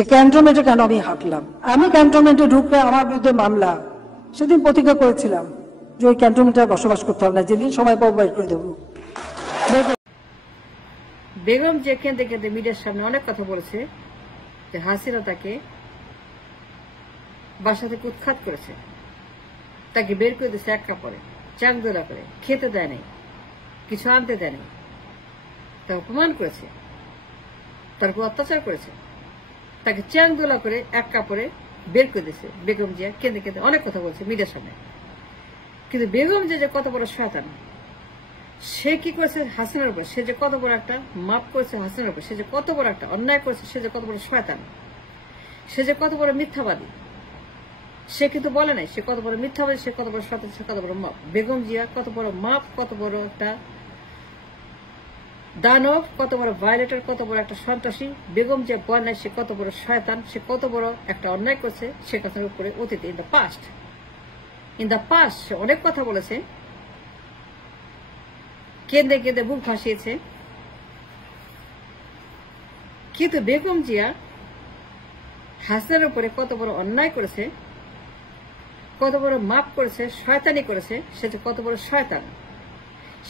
যে ক্যান্টনমেন্টে কেন আমি হাঁটলাম। আমি ক্যান্টনমেন্টে ঢুকলে আমার বিরুদ্ধে মামলা, সেদিন প্রতিজ্ঞা করেছিলাম যে ওই ক্যান্টনমেন্টে বসবাস করতে হবে না, যেদিন সময় পাবো বের করে দেবো। বেগম যে কেঁদে কেঁদে মিডিয়ার সামনে অনেক কথা বলেছে যে হাসিনা তাকে বাসা থেকে উৎখাত করেছে, তাকে বের করে দিয়েছে এক কাপড়ে, চাংদোলা করে, খেতে দেয় নাই, কিছু আনতে দেয় নাই, তাকে অপমান করেছে, তার উপর অত্যাচার করেছে, তাকে চাংদোলা করে এক কাপড়ে বের করে দিয়েছে। বেগম জিয়া কেঁদে কেঁদে অনেক কথা বলছে মিডিয়ার সামনে। কিন্তু বেগম জিয়া যে কত বড় শয়তান, সে কি করেছে হাসিনার উপর, সে যে কত বড় একটা মাপ করেছে হাসিনার উপর, সে যে কত বড় একটা অন্যায় করেছে, সে যে কত বড় শয়তান, সে যে কত বড় মিথ্যাবাদী, সে কিন্তু বলে নাই সে কত বড় মিথ্যাবাদী, সে কত বড় শয়তান, সে কত বড় মাপ। বেগম জিয়া কত বড় মাপ, কত বড় একটা দানব, কত বড় ভায়োলেটর, কত বড় একটা সন্ত্রাসী। বেগম জিয়া বলে নাই সে কত বড় শয়তান, সে কত বড় একটা অন্যায় করছে শেখ হাসিনার উপরে অতীতে, ইন দ্য পাস্ট সে অনেক কথা বলেছে, কেঁদে কেঁদে বুক ভাসিয়েছে। কিন্তু বেগম জিয়া হাসিনার উপরে কত বড় অন্যায় করেছে, কত বড় মাপ করেছে, শয়তানি করেছে, সে যে কত বড় শয়তান,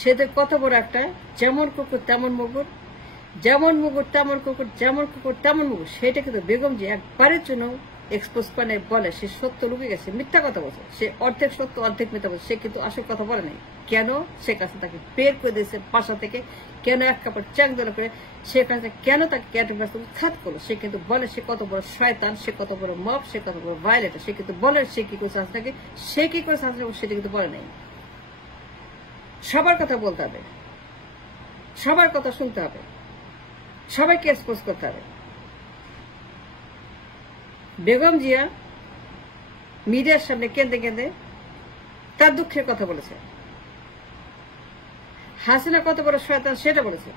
সে যে কত বড় একটা যেমন কুকুর তেমন মুগুর, যেমন মুগুর তেমন কুকুর, যেমন কুকুর তেমন মুগুর, সেটা কিন্তু বেগম জিয়া একবারের জন্য এক্সপোজ করে বলে সে সত্য লুকে গেছে, মিথ্যা কথা বলছে, সে অর্ধেক সত্য অর্ধেক মিথ্যা বলছে, সে কিন্তু আসল কথা বলে নাই। কেন শেখ হাসিনা তাকে বের করে দিয়েছে বাসা থেকে, কেন এক কাপড় চাংদোলা করে শেখ হাসিনা কেন তাকে ক্যান্টনমেন্ট উৎখাত করলো, সে কিন্তু বলে সে কত বড় শয়তান, সে কত বড় মব, সে কত বড় ভায়োলেটর, সে কিন্তু বলে সে কি করেছে হাসিনাকে, সে কি করেছে হাসিনাকে সেটা কিন্তু বলে নাই। সবার কথা বলতে হবে, সবার কথা শুনতে হবে, সবাইকে এক্সপোজ করতে হবে। বেগম জিয়া মিডিয়ার সামনে কেঁদে কেঁদে তার দুঃখের কথা বলেছে, হাসিনা কত বড় শয়তান সেটা বলেছে,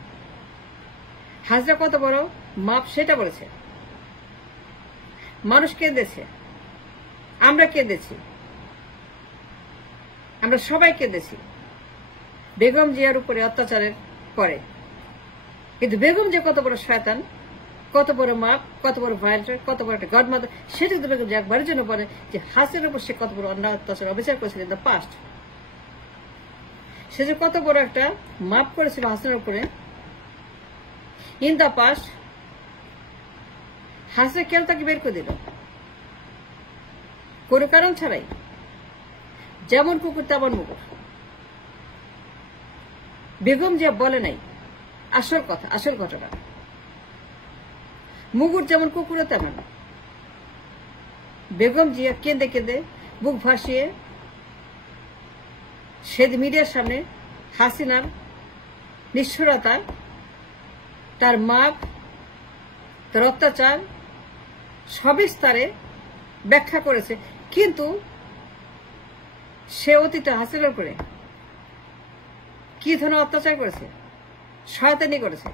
হাসিনা কত বড় মাপ সেটা বলেছে। মানুষ কেঁদেছে, আমরা কেঁদেছি, আমরা সবাই কেঁদেছি বেগম জিয়ার উপরে অত্যাচারের পরে। কিন্তু বেগম জিয়া কত বড় শয়তান, কত বড় মাপ, কত বড় ভায়োলেটর, কত বড় একটা গডমাদার, সেটা কিন্তু বেগম জিয়া একবারের জন্য বলে যে হাসিনার উপর সে কত বড় অন্যায় অত্যাচার অবিচার করেছিল ইন দ্য পাস্ট। সে যে কত বড় একটা মাপ করেছিল হাসিনার উপরে ইন দ্য পাস্ট। হাসিনা কেন তাকে বের করে দিল? কোনো কারণ ছাড়াই, যেমন কুকুর তেমন মুকুর। বেগম জিয়া বলে নাই আসল কথা, আসল ঘটনা। মুগুর যেমন কুকুরও তেমন। বেগম জিয়া কেঁদে কেঁদে বুক ভাসিয়ে সে মিডিয়ার সামনে হাসিনার নিষ্ঠুরতা, তার মাপ, তার অত্যাচার সবিস্তারে ব্যাখ্যা করেছে। কিন্তু সে অতীতে হাসিনার উপরে কি ধরনের অত্যাচার করেছে, শয়তানি করেছে,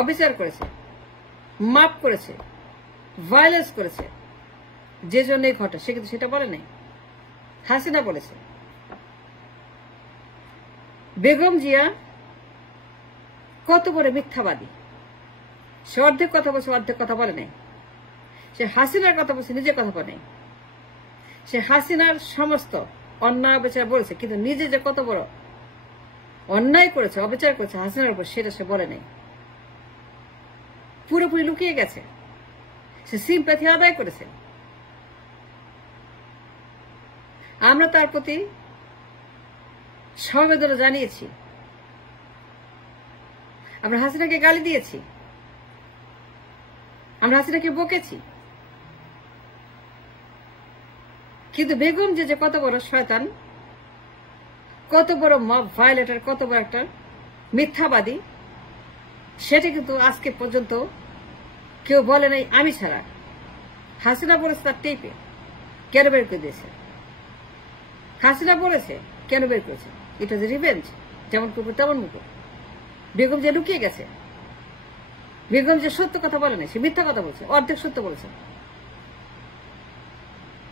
অবিচার করেছে, মাপ করেছে, ভায়োলেন্স করেছে, যে জন্যই ঘটে, সে কিন্তু সেটা বলে নাই, হাসিনা বলেছে। বেগম জিয়া কত বড় মিথ্যাবাদী, সে অর্ধেক কথা বলছে, অর্ধেক কথা বলে নাই। সে হাসিনার কথা বলছে, নিজের কথা বলে নাই। সে হাসিনার সমস্ত অন্যায় অবিচার বলেছে, কিন্তু নিজে যে কত বড় অন্যায় করেছে, অবিচার করেছে হাসিনার উপর, সেটা সে বলে নাই। পুরোপুরি লুকিয়ে গেছে, সে সিম্প্যাথি আদায় করেছে। আমরা তার প্রতি সমবেদনা জানিয়েছি, আমরা হাসিনাকে গালি দিয়েছি, আমরা হাসিনাকে বকেছি। কিন্তু বেগম যে কত বড় শয়তান, কত বড় মব ভায়োলেটর, কত বড় একটা মিথ্যাবাদী, সেটা কিন্তু আজকে পর্যন্ত কেউ বলে নাই আমি ছাড়া। হাসিনা বলেছে তার টেপে, কেন বের করে দিয়েছে? হাসিনা বলেছে কেন বের করেছে? এটা যে রিভেঞ্জ, যেমন কুকুর তেমন মুকুর। বেগম যে লুকিয়ে গেছে, বেগম যে সত্য কথা বলে নাই, সে মিথ্যা কথা বলছে, অর্ধেক সত্য বলেছে।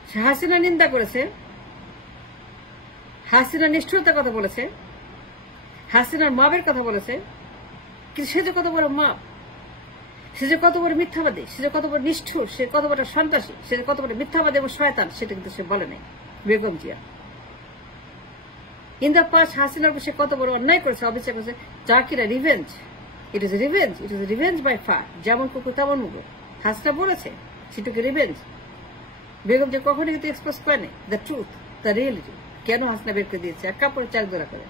সে হাসিনা নিন্দা করেছে, হাসিনা নিষ্ঠুরতার কথা বলেছে, হাসিনার মাপের কথা বলেছে। কিন্তু সে যে কত বড় মাপ, সে যে কত বড় মিথ্যাবাদী, সে যে কত বড় নিষ্ঠুর, সে কত বড় সন্ত্রাসী, সে যে কত বড় মিথ্যাবাদী এবং শয়তান, সেটা কিন্তু সে বলে নাই Begum Zia. In the past হাসিনার উপর সে কত বড় অন্যায় করেছে, অবিচার করেছে, যা কিনা revenge, it is revenge by fire, যেমন কুকুর তেমন মুগুর। হাসিনা বলেছে সেটুকু রিভেঞ্জ। বেগম জিয়া কখনো কিন্তু এক্সপ্রেস করেনি দ্য ট্রুথ, দ্য রিয়েলিটি, কেন হাসিনা বের করে দিয়েছে আর কাপড়ে চাক দোড়া করে।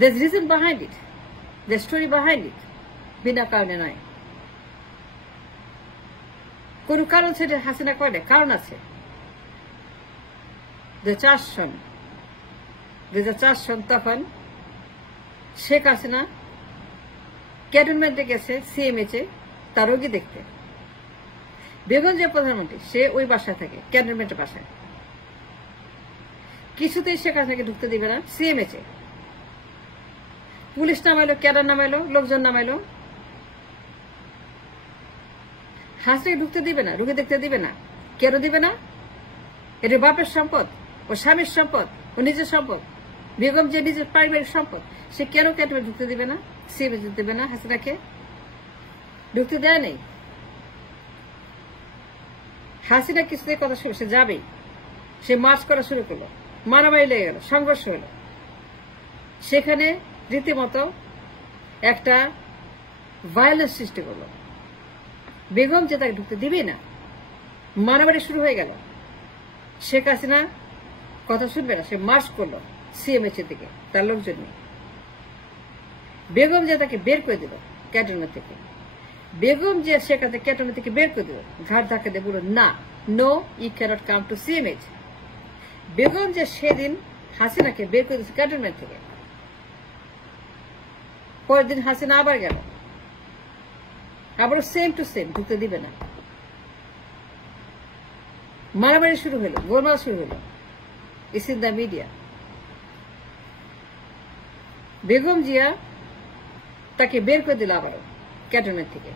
There reason behind it, the story behind it, বিনা কারণে নয়। কোন কারণ সেটা হাসিনা করে, কারণ আছে। 2004 সন তখন শেখ হাসিনা ক্যান্টনমেন্টে গেছে সিএমএইচে তার রোগী দেখতে। বেগম জিয়া প্রধানমন্ত্রী, সে ওই বাসায় থাকে, ক্যান্টনমেন্টের বাসায়। কিছুতেই শেখ হাসিনাকে ঢুকতে দিবে না সিএমএইচে। পুলিশ নামাইলো, ক্যাডার নামাইলো, লোকজন নামাইলো, হাসিনাকে ঢুকতে দিবে না, রোগী দেখতে দিবে না। কেন দিবে না? এটা বাপের সম্পদ, ও স্বামীর সম্পদ, ও নিজের সম্পদ, বেগম যে নিজের পারিবারিক সম্পদ। সে কেন ক্যান্টনমেন্ট ঢুকতে দিবে না, সিএমএইচে দিবে না, হাসিনাকে ঢুকতে দেয় নেই। হাসিনা কিছুতে কথা শুনে সে যাবেই। সে মার্চ করা শুরু করলো, মারামারি লেগে গেল, সংঘর্ষ হলো। সেখানে রীতিমতো একটা ভায়োলেন্স সৃষ্টি করলো। বেগম যে তাকে ঢুকতে দিবেই না, মারামারি শুরু হয়ে গেল। শেখ হাসিনা কথা শুনবে না, সে মার্চ করলো সিএমএইচের দিকে তার লোকজন নিয়ে। বেগম যে তাকে বের করে দিল ক্যান্টনমেন্ট থেকে। বেগম যে শেখ হাসিনা ক্যান্টনমেন্ট থেকে বের করে দিল, ঘাট ধাক্কা দিয়ে বলল, না, no, you cannot come to CMH. Begum যে সেদিন হাসিনাকে বের করে দিয়েছে ক্যান্টনমেন্ট থেকে। পরের দিন হাসিনা আবার গেল, আবারও সেম টু সেম, ঢুকতে দিবে না। মারামারি শুরু হলো, গোলমাল শুরু হলো। It's in the media. Begum Zia তাকে বের করে দিল আবারও ক্যান্টনমেন্ট থেকে।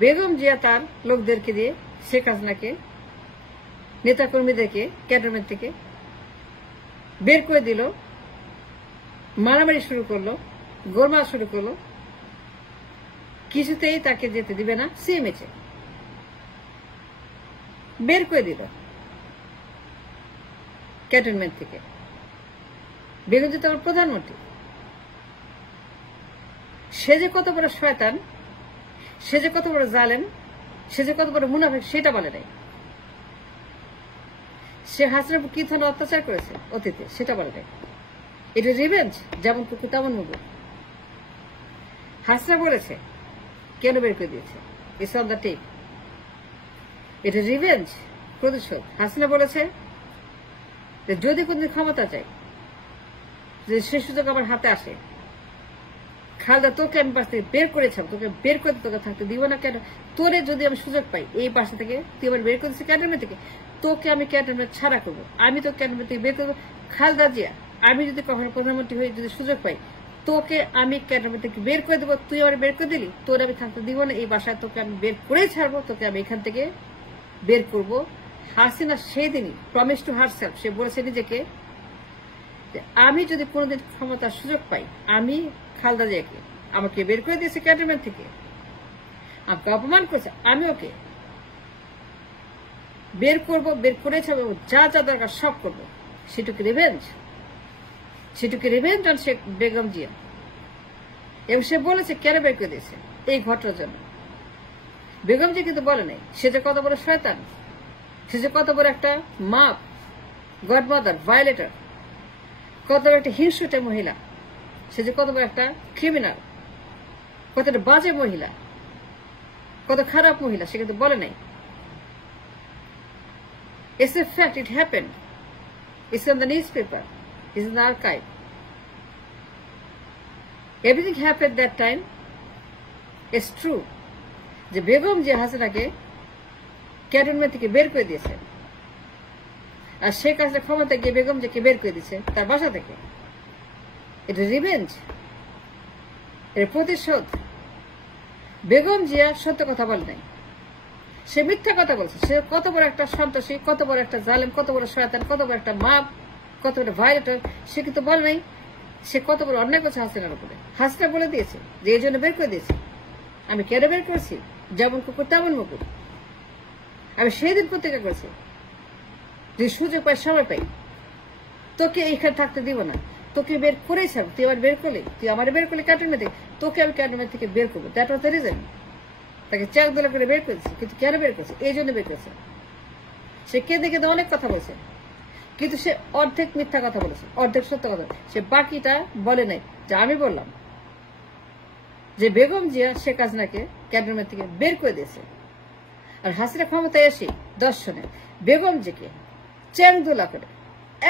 বেগম জিয়া তার লোকদেরকে দিয়ে শেখ হাসিনাকে, নেতাকর্মীদেরকে ক্যান্টনমেন্ট থেকে বের করে দিল। মারামারি শুরু করলো, গোলমাল শুরু করলো। কিছুতেই তাকে যেতে দিবে না সিএমএইচে, বের করে দিল ক্যান্টনমেন্ট থেকে। বেগম জিয়া তোমার প্রধানমন্ত্রী, সে যে কত বড় শয়তান, সে যে কত বড় জালেম, সে যে কত বড় মুনাফিক, সেটা বলে নাই। সে হাসিনার উপর কি ধরনের অত্যাচার করেছে অতীতে, সেটা বলে নাই। এটা রিভেঞ্জ, যেমন কুকুর তেমন মুগুর। হাসিনা বলেছে কেন বের করে দিয়েছে, ইটস অন দ্য টেপ। এটা রিভেঞ্জ, প্রতিশোধ। হাসিনা বলেছে যে যদি কোনদিন ক্ষমতা চাই, যে সে সুযোগ আমার হাতে আসে, খালেদা তোকে আমি বাসা থেকে বের করেছিলাম, তোকে বের করে তোকে থাকতে দিব না। কেন? তোরে যদি আমি সুযোগ পাই এই বাসা থেকে, তুই আমার বের করে দিচ্ছি ক্যান্টনমেন্ট থেকে, তোকে আমি ক্যান্টনমেন্ট ছাড়া করবো, আমি তো ক্যান্টনমেন্ট থেকে বের করবো। খালেদা জিয়া, আমি যদি কখনো প্রধানমন্ত্রী হয়ে যদি সুযোগ পাই, তোকে আমি ক্যান্টনমেন্ট থেকে বের করে দেবো, তুই আমার বের করে দিলি, তোর আমি থাকতে দিব না এই বাসায়, তোকে আমি বের করেই ছাড়বো, তোকে আমি এখান থেকে বের করবো। হাসিনা সেই দিনই প্রমিস টু হারসেলফ, সে বলেছে নিজেকে, আমি যদি কোনোদিন ক্ষমতার সুযোগ পাই, আমি খালেদা জিয়াকে, আমাকে বের করে দিয়েছে ক্যান্টনমেন্ট থেকে, আমাকে অপমান করেছে, আমি ওকে বের করবো, বের করে ছাড়বো, যা যা দরকার সব করবো। সেটুকু রিভেঞ্জ, সেটুকু রিভেঞ্জ অন শেখ বেগম জিয়া। এবং সে বলেছে কেন বের করে দিয়েছে, এই ঘটনার জন্য। বেগম জি কিন্তু বলে নাই সে যে কত বড় শয়তান, সে যে কত বড় একটা মাপ, গডমাদার, ভায়োলেটর, কত বড় একটা হিংসুটে মহিলা, সে যে কত বড় একটা ক্রিমিনাল, কতটা বাজে মহিলা, কত খারাপ মহিলা, সে কিন্তু বলে নাই। It's a fact, it happened. It's on the newspaper, it's in the archive. Everything happened that time. It's true. যে বেগম যে হাসিনাকে ক্যান্টনমেন্ট থেকে বের করে দিয়েছে, আর শেখ হাসিনা ক্ষমতা গিয়ে বেগম জিয়াকে বের করে দিয়েছে তার বাসা থেকে। এটা রিভেঞ্জ, এর প্রতিশোধ। বেগম জিয়া সত্য কথা বলে নাই, সে মিথ্যা কথা বলছে। সে কত বড় একটা সন্ত্রাসী, কত বড় একটা জালেম, কত বড় শয়তান, কত বড় একটা মাপ, কত বড় ভায়োলেটর, সে কিন্তু বলে নাই সে কত বড় অন্যায় করছে হাসিনার উপরে। হাসিনা বলে দিয়েছে যে এই জন্য বের করে দিয়েছে। আমি কেন বের করছি? যেমন কুকুর তেমন মুকুর। আমি সেই দিন প্রতিজ্ঞা করেছি যে সুযোগ পাই, সময় পাই, তোকে এইখানে থাকতে দিব না, তোকে বের করেই ছাড়বো। তুই আবার বের করলি, তুই আমার বের করলি ক্যান্টনমেন্ট থেকে, তোকে আমি ক্যান্টনমেন্ট থেকে বের করবো। That was the reason. তাকে চেক দোলা করে বের করেছি। কিন্তু কেন বের করছে? এই জন্য বের করেছে। সে কেঁদে কেঁদে অনেক কথা বলছে, কিন্তু সে অর্ধেক মিথ্যা কথা বলেছে, অর্ধেক সত্য কথা। সে বাকিটা বলে নাই। যে আমি বললাম যে বেগম জিয়া শেখ হাসিনাকে ক্যান্টনমেন্ট থেকে বের করে দিয়েছে, আর হাসিনা ক্ষমতায় এসে দর্শনে বেগম জিকে চ্যাংদোলা করে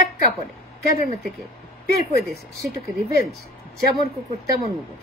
এক কাপড়ে ক্যান্টনমেন্ট থেকে বের করে দিয়েছে। সেটুকু রিভেঞ্জ। যেমন কুকুর তেমন মুকুর।